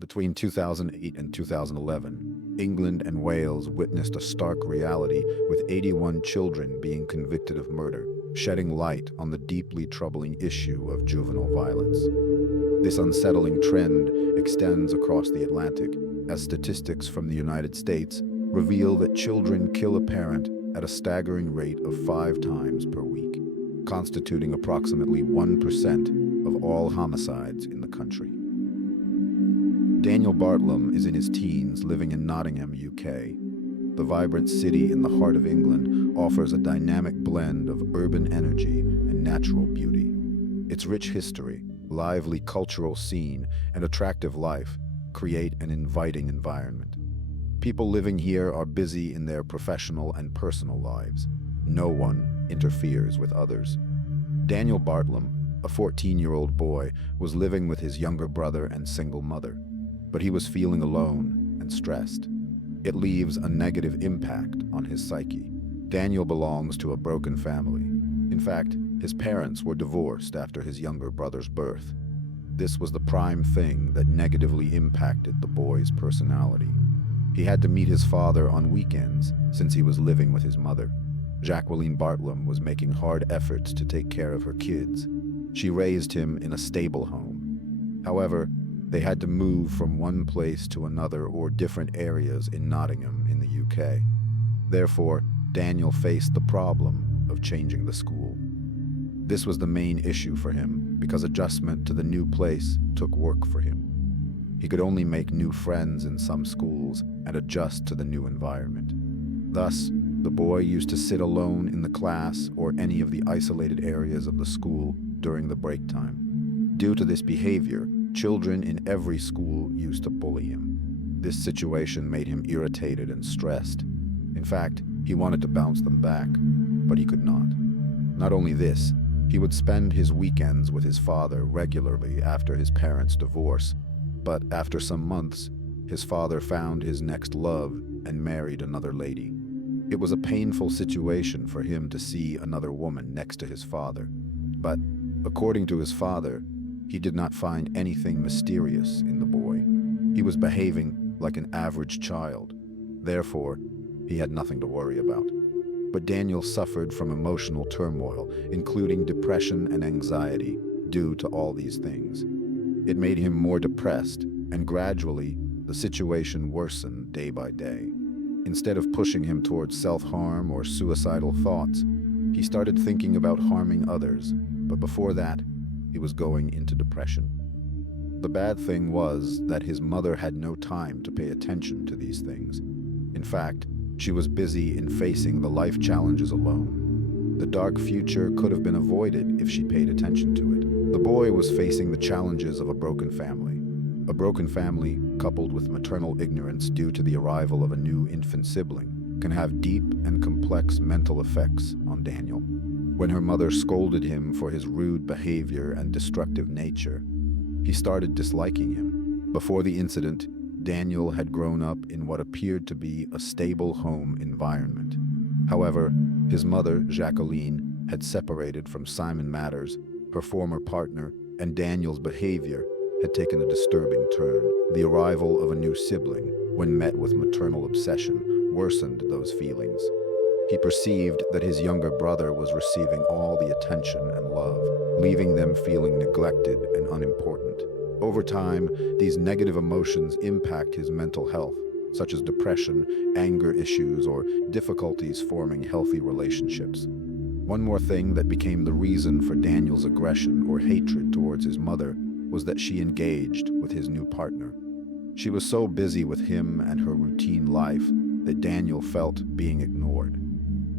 Between 2008 and 2011, England and Wales witnessed a stark reality with 81 children being convicted of murder, shedding light on the deeply troubling issue of juvenile violence. This unsettling trend extends across the Atlantic, as statistics from the United States reveal that children kill a parent at a staggering rate of 5 times per week, constituting approximately 1% of all homicides in the country. Daniel Bartlam is in his teens, living in Nottingham, UK. The vibrant city in the heart of England offers a dynamic blend of urban energy and natural beauty. Its rich history, lively cultural scene, and attractive life create an inviting environment. People living here are busy in their professional and personal lives. No one interferes with others. Daniel Bartlam, a 14-year-old boy, was living with his younger brother and single mother. But he was feeling alone and stressed. It leaves a negative impact on his psyche. Daniel belongs to a broken family. In fact, his parents were divorced after his younger brother's birth. This was the prime thing that negatively impacted the boy's personality. He had to meet his father on weekends since he was living with his mother. Jacqueline Bartlam was making hard efforts to take care of her kids. She raised him in a stable home. However, they had to move from one place to another or different areas in Nottingham in the UK. Therefore, Daniel faced the problem of changing the school. This was the main issue for him because adjustment to the new place took work for him. He could only make new friends in some schools and adjust to the new environment. Thus, the boy used to sit alone in the class or any of the isolated areas of the school during the break time. Due to this behavior, children in every school used to bully him. This situation made him irritated and stressed. In fact, he wanted to bounce them back, but he could not. Not only this, he would spend his weekends with his father regularly after his parents' divorce. But after some months, his father found his next love and married another lady. It was a painful situation for him to see another woman next to his father. But, according to his father, he did not find anything mysterious in the boy. He was behaving like an average child. Therefore, he had nothing to worry about. But Daniel suffered from emotional turmoil, including depression and anxiety, due to all these things. It made him more depressed, and gradually, the situation worsened day by day. Instead of pushing him towards self-harm or suicidal thoughts, he started thinking about harming others, but before that, he was going into depression. The bad thing was that his mother had no time to pay attention to these things. In fact, she was busy in facing the life challenges alone. The dark future could have been avoided if she paid attention to it. The boy was facing the challenges of a broken family. A broken family, coupled with maternal ignorance due to the arrival of a new infant sibling, can have deep and complex mental effects on Daniel. When her mother scolded him for his rude behavior and destructive nature, he started disliking him. Before the incident, Daniel had grown up in what appeared to be a stable home environment. However, his mother, Jacqueline, had separated from Simon Matters, her former partner, and Daniel's behavior had taken a disturbing turn. The arrival of a new sibling, when met with maternal obsession, worsened those feelings. He perceived that his younger brother was receiving all the attention and love, leaving them feeling neglected and unimportant. Over time, these negative emotions impact his mental health, such as depression, anger issues, or difficulties forming healthy relationships. One more thing that became the reason for Daniel's aggression or hatred towards his mother was that she engaged with his new partner. She was so busy with him and her routine life that Daniel felt being ignored.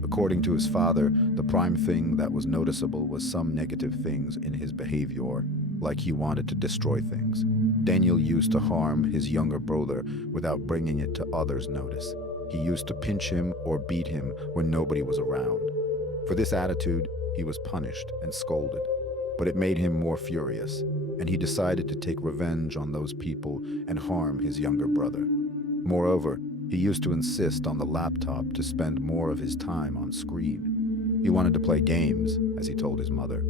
According to his father, the prime thing that was noticeable was some negative things in his behavior, like he wanted to destroy things. Daniel used to harm his younger brother without bringing it to others' notice. He used to pinch him or beat him when nobody was around. For this attitude, he was punished and scolded, but it made him more furious, and he decided to take revenge on those people and harm his younger brother. Moreover, he used to insist on the laptop to spend more of his time on screen. He wanted to play games, as he told his mother.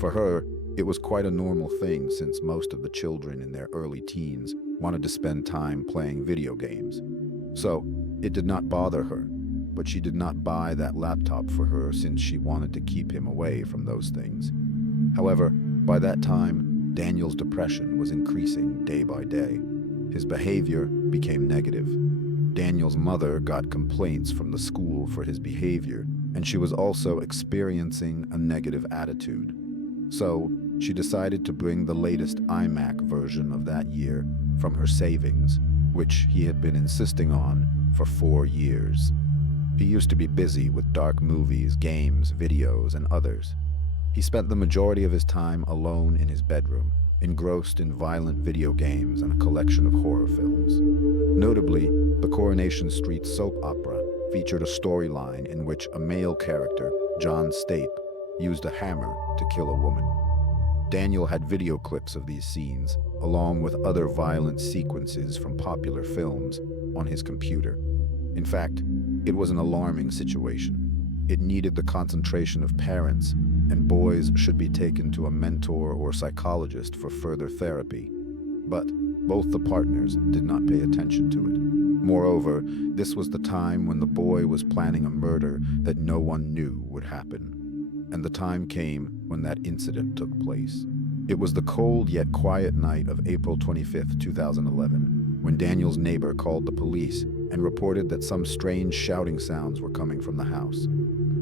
For her, it was quite a normal thing since most of the children in their early teens wanted to spend time playing video games. So, it did not bother her, but she did not buy that laptop for her since she wanted to keep him away from those things. However, by that time, Daniel's depression was increasing day by day. His behavior became negative. Daniel's mother got complaints from the school for his behavior, and she was also experiencing a negative attitude. So, she decided to bring the latest iMac version of that year from her savings, which he had been insisting on for 4 years. He used to be busy with dark movies, games, videos, and others. He spent the majority of his time alone in his bedroom, engrossed in violent video games and a collection of horror films. Notably, the Coronation Street soap opera featured a storyline in which a male character, John Stape, used a hammer to kill a woman. Daniel had video clips of these scenes, along with other violent sequences from popular films, on his computer. In fact, it was an alarming situation. It needed the concentration of parents, and boys should be taken to a mentor or psychologist for further therapy. But both the partners did not pay attention to it. Moreover, this was the time when the boy was planning a murder that no one knew would happen. And the time came when that incident took place. It was the cold yet quiet night of April 25, 2011, when Daniel's neighbor called the police and reported that some strange shouting sounds were coming from the house.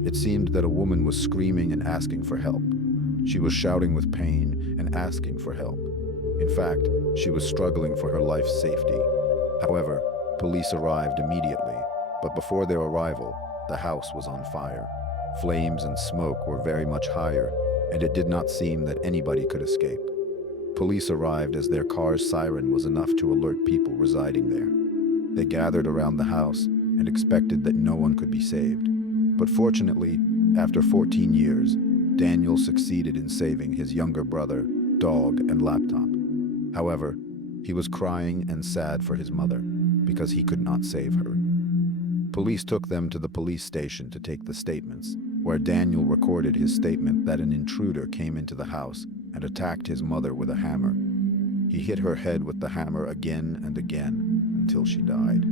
It seemed that a woman was screaming and asking for help. She was shouting with pain and asking for help. In fact, she was struggling for her life's safety. However, police arrived immediately, but before their arrival, the house was on fire. Flames and smoke were very much higher, and it did not seem that anybody could escape. Police arrived as their car's siren was enough to alert people residing there. They gathered around the house and expected that no one could be saved. But fortunately, after 14 years, Daniel succeeded in saving his younger brother, dog, and laptop. However, he was crying and sad for his mother because he could not save her. Police took them to the police station to take the statements, where Daniel recorded his statement that an intruder came into the house and attacked his mother with a hammer. He hit her head with the hammer again and again until she died.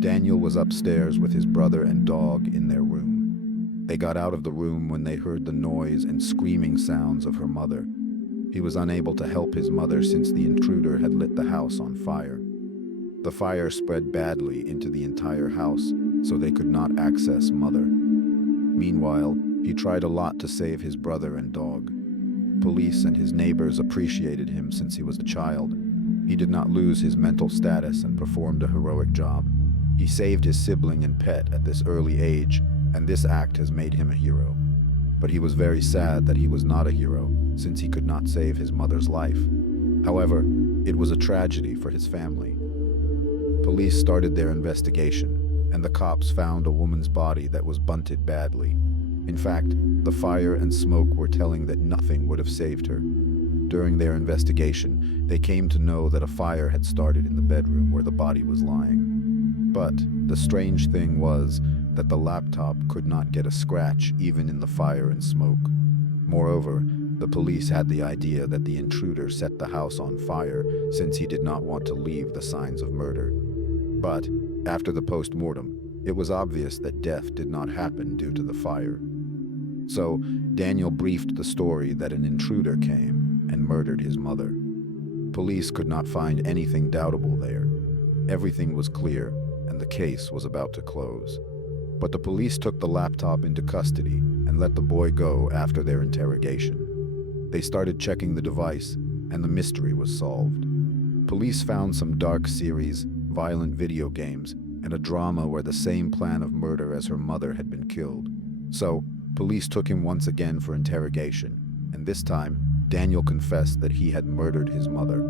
Daniel was upstairs with his brother and dog in their room. They got out of the room when they heard the noise and screaming sounds of her mother. He was unable to help his mother since the intruder had lit the house on fire. The fire spread badly into the entire house, so they could not access mother. Meanwhile, he tried a lot to save his brother and dog. Police and his neighbors appreciated him since he was a child. He did not lose his mental status and performed a heroic job. He saved his sibling and pet at this early age, and this act has made him a hero. But he was very sad that he was not a hero, since he could not save his mother's life. However, it was a tragedy for his family. Police started their investigation, and the cops found a woman's body that was bunted badly. In fact, the fire and smoke were telling that nothing would have saved her. During their investigation, they came to know that a fire had started in the bedroom where the body was lying. But the strange thing was that the laptop could not get a scratch even in the fire and smoke. Moreover, the police had the idea that the intruder set the house on fire since he did not want to leave the signs of murder. But after the post-mortem, it was obvious that death did not happen due to the fire. So Daniel briefed the story that an intruder came and murdered his mother. Police could not find anything doubtable there. Everything was clear, and the case was about to close. But the police took the laptop into custody and let the boy go after their interrogation. They started checking the device, and the mystery was solved. Police found some dark series, violent video games, and a drama where the same plan of murder as her mother had been killed. So, police took him once again for interrogation, and this time, Daniel confessed that he had murdered his mother.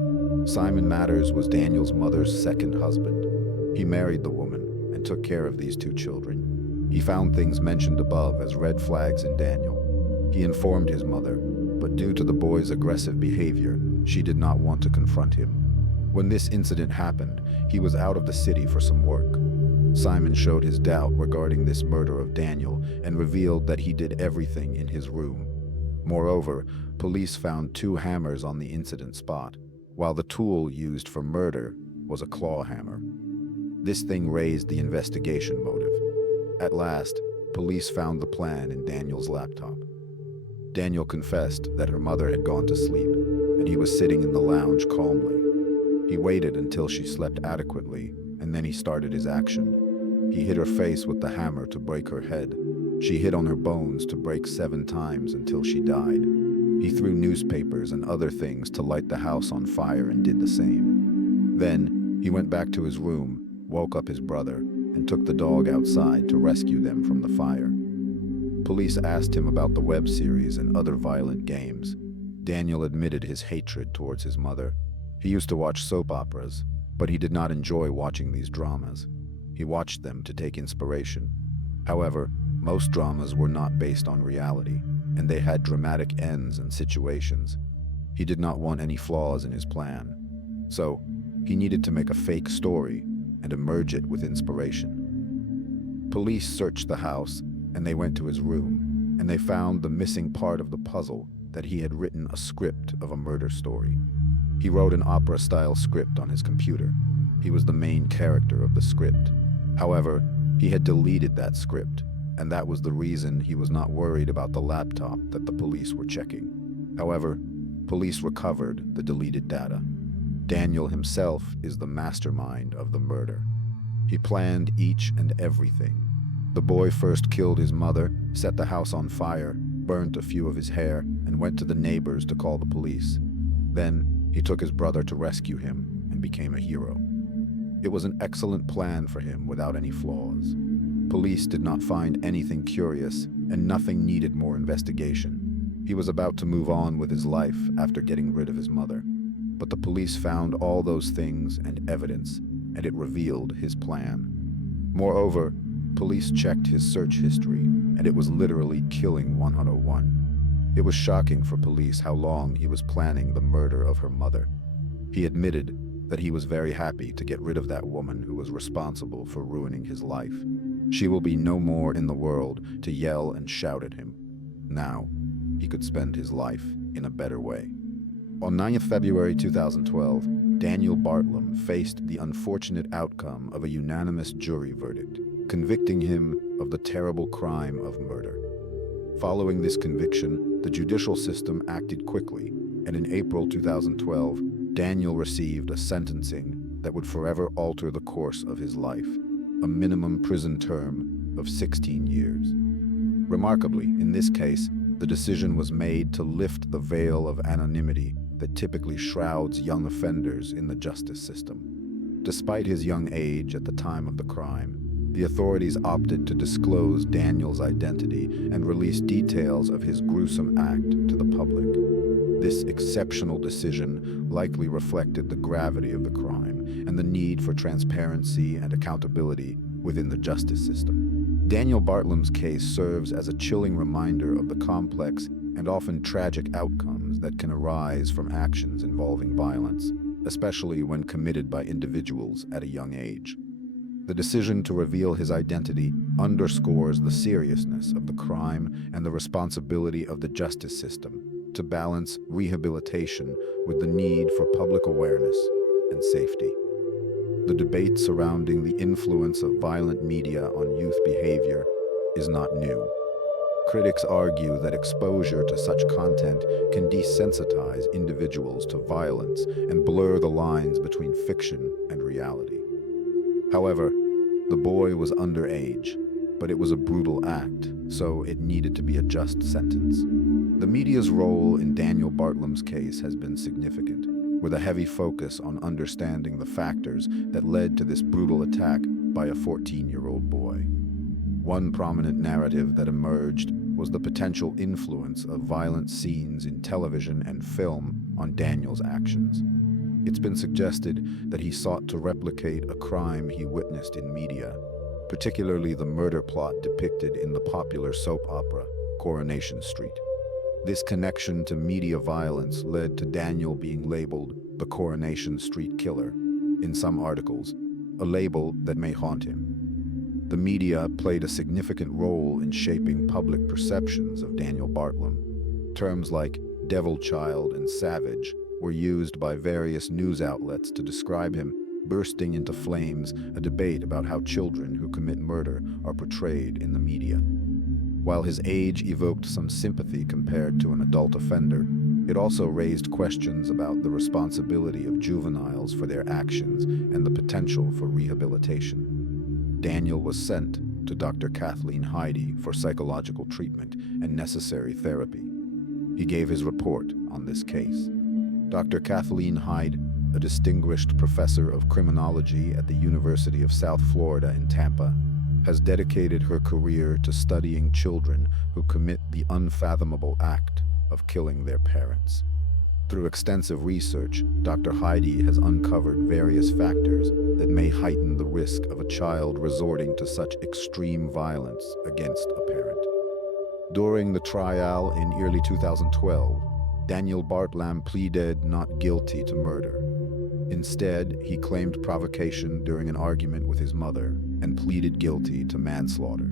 Simon Matters was Daniel's mother's second husband. He married the woman and took care of these 2 children. He found things mentioned above as red flags in Daniel. He informed his mother, but due to the boy's aggressive behavior, she did not want to confront him. When this incident happened, he was out of the city for some work. Simon showed his doubt regarding this murder of Daniel and revealed that he did everything in his room. Moreover, police found 2 hammers on the incident spot, while the tool used for murder was a claw hammer. This thing raised the investigation motive. At last, police found the plan in Daniel's laptop. Daniel confessed that her mother had gone to sleep, and he was sitting in the lounge calmly. He waited until she slept adequately, and then he started his action. He hit her face with the hammer to break her head. She hit on her bones to break 7 times until she died. He threw newspapers and other things to light the house on fire and did the same. Then, he went back to his room, woke up his brother, and took the dog outside to rescue them from the fire. Police asked him about the web series and other violent games. Daniel admitted his hatred towards his mother. He used to watch soap operas, but he did not enjoy watching these dramas. He watched them to take inspiration. However, most dramas were not based on reality, and they had dramatic ends and situations. He did not want any flaws in his plan. So, he needed to make a fake story and emerge it with inspiration. Police searched the house, and they went to his room, and they found the missing part of the puzzle, that he had written a script of a murder story. He wrote an opera-style script on his computer. He was the main character of the script. However, he had deleted that script, and that was the reason he was not worried about the laptop that the police were checking. However, police recovered the deleted data. Daniel himself is the mastermind of the murder. He planned each and everything. The boy first killed his mother, set the house on fire, burnt a few of his hair, and went to the neighbors to call the police. Then, he took his brother to rescue him and became a hero. It was an excellent plan for him without any flaws. Police did not find anything curious, and nothing needed more investigation. He was about to move on with his life after getting rid of his mother. But the police found all those things and evidence, and it revealed his plan. Moreover, police checked his search history, and it was literally killing 101. It was shocking for police how long he was planning the murder of her mother. He admitted that he was very happy to get rid of that woman who was responsible for ruining his life. She will be no more in the world to yell and shout at him. Now, he could spend his life in a better way. On 9th February 2012, Daniel Bartlam faced the unfortunate outcome of a unanimous jury verdict, convicting him of the terrible crime of murder. Following this conviction, the judicial system acted quickly, and in April 2012, Daniel received a sentencing that would forever alter the course of his life, a minimum prison term of 16 years. Remarkably, in this case, the decision was made to lift the veil of anonymity that typically shrouds young offenders in the justice system. Despite his young age at the time of the crime, the authorities opted to disclose Daniel's identity and release details of his gruesome act to the public. This exceptional decision likely reflected the gravity of the crime and the need for transparency and accountability within the justice system. Daniel Bartlam's case serves as a chilling reminder of the complex and often tragic outcomes that can arise from actions involving violence, especially when committed by individuals at a young age. The decision to reveal his identity underscores the seriousness of the crime and the responsibility of the justice system to balance rehabilitation with the need for public awareness and safety. The debate surrounding the influence of violent media on youth behavior is not new. Critics argue that exposure to such content can desensitize individuals to violence and blur the lines between fiction and reality. However, the boy was underage, but it was a brutal act, so it needed to be a just sentence. The media's role in Daniel Bartlam's case has been significant, with a heavy focus on understanding the factors that led to this brutal attack by a 14-year-old boy. One prominent narrative that emerged was the potential influence of violent scenes in television and film on Daniel's actions. It's been suggested that he sought to replicate a crime he witnessed in media, particularly the murder plot depicted in the popular soap opera, Coronation Street. This connection to media violence led to Daniel being labeled the Coronation Street Killer in some articles, a label that may haunt him. The media played a significant role in shaping public perceptions of Daniel Bartlam. Terms like devil child and savage were used by various news outlets to describe him, bursting into flames a debate about how children who commit murder are portrayed in the media. While his age evoked some sympathy compared to an adult offender, it also raised questions about the responsibility of juveniles for their actions and the potential for rehabilitation. Daniel was sent to Dr. Kathleen Heide for psychological treatment and necessary therapy. He gave his report on this case. Dr. Kathleen Heide, a distinguished professor of criminology at the University of South Florida in Tampa, has dedicated her career to studying children who commit the unfathomable act of killing their parents. Through extensive research, Dr. Heide has uncovered various factors that may heighten the risk of a child resorting to such extreme violence against a parent. During the trial in early 2012, Daniel Bartlam pleaded not guilty to murder. Instead, he claimed provocation during an argument with his mother and pleaded guilty to manslaughter.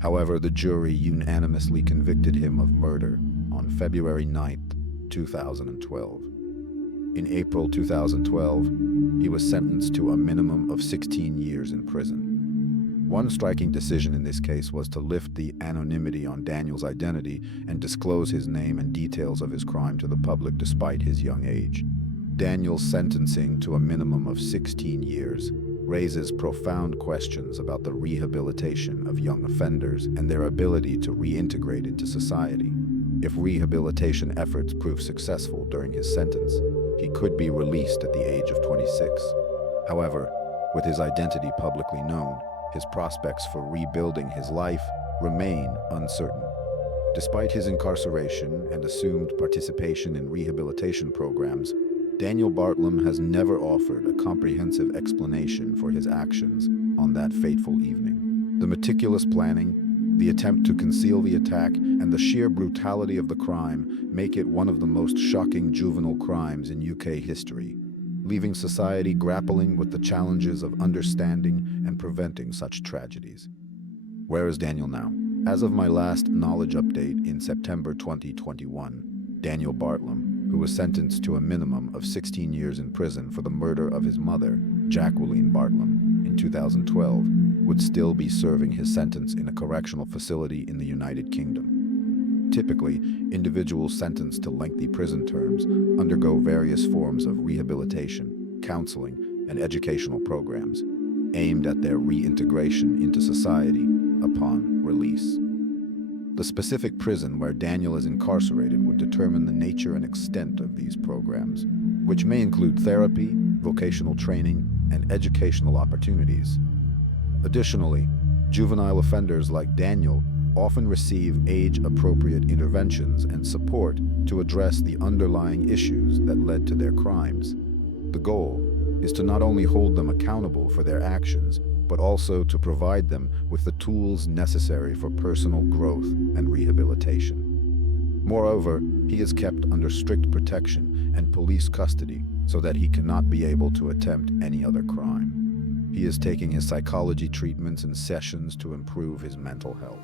However, the jury unanimously convicted him of murder on February 9, 2012. In April 2012, he was sentenced to a minimum of 16 years in prison. One striking decision in this case was to lift the anonymity on Daniel's identity and disclose his name and details of his crime to the public despite his young age. Daniel's sentencing to a minimum of 16 years raises profound questions about the rehabilitation of young offenders and their ability to reintegrate into society. If rehabilitation efforts prove successful during his sentence, he could be released at the age of 26. However, with his identity publicly known, his prospects for rebuilding his life remain uncertain. Despite his incarceration and assumed participation in rehabilitation programs, Daniel Bartlam has never offered a comprehensive explanation for his actions on that fateful evening. The meticulous planning, the attempt to conceal the attack, and the sheer brutality of the crime make it one of the most shocking juvenile crimes in UK history, leaving society grappling with the challenges of understanding and preventing such tragedies. Where is Daniel now? As of my last knowledge update in September 2021, Daniel Bartlam, who was sentenced to a minimum of 16 years in prison for the murder of his mother, Jacqueline Bartlam, in 2012, would still be serving his sentence in a correctional facility in the United Kingdom. Typically, individuals sentenced to lengthy prison terms undergo various forms of rehabilitation, counseling, and educational programs aimed at their reintegration into society upon release. The specific prison where Daniel is incarcerated would determine the nature and extent of these programs, which may include therapy, vocational training, and educational opportunities. Additionally, juvenile offenders like Daniel often receive age-appropriate interventions and support to address the underlying issues that led to their crimes. The goal is to not only hold them accountable for their actions, but also to provide them with the tools necessary for personal growth and rehabilitation. Moreover, he is kept under strict protection and police custody so that he cannot be able to attempt any other crime. He is taking his psychology treatments and sessions to improve his mental health.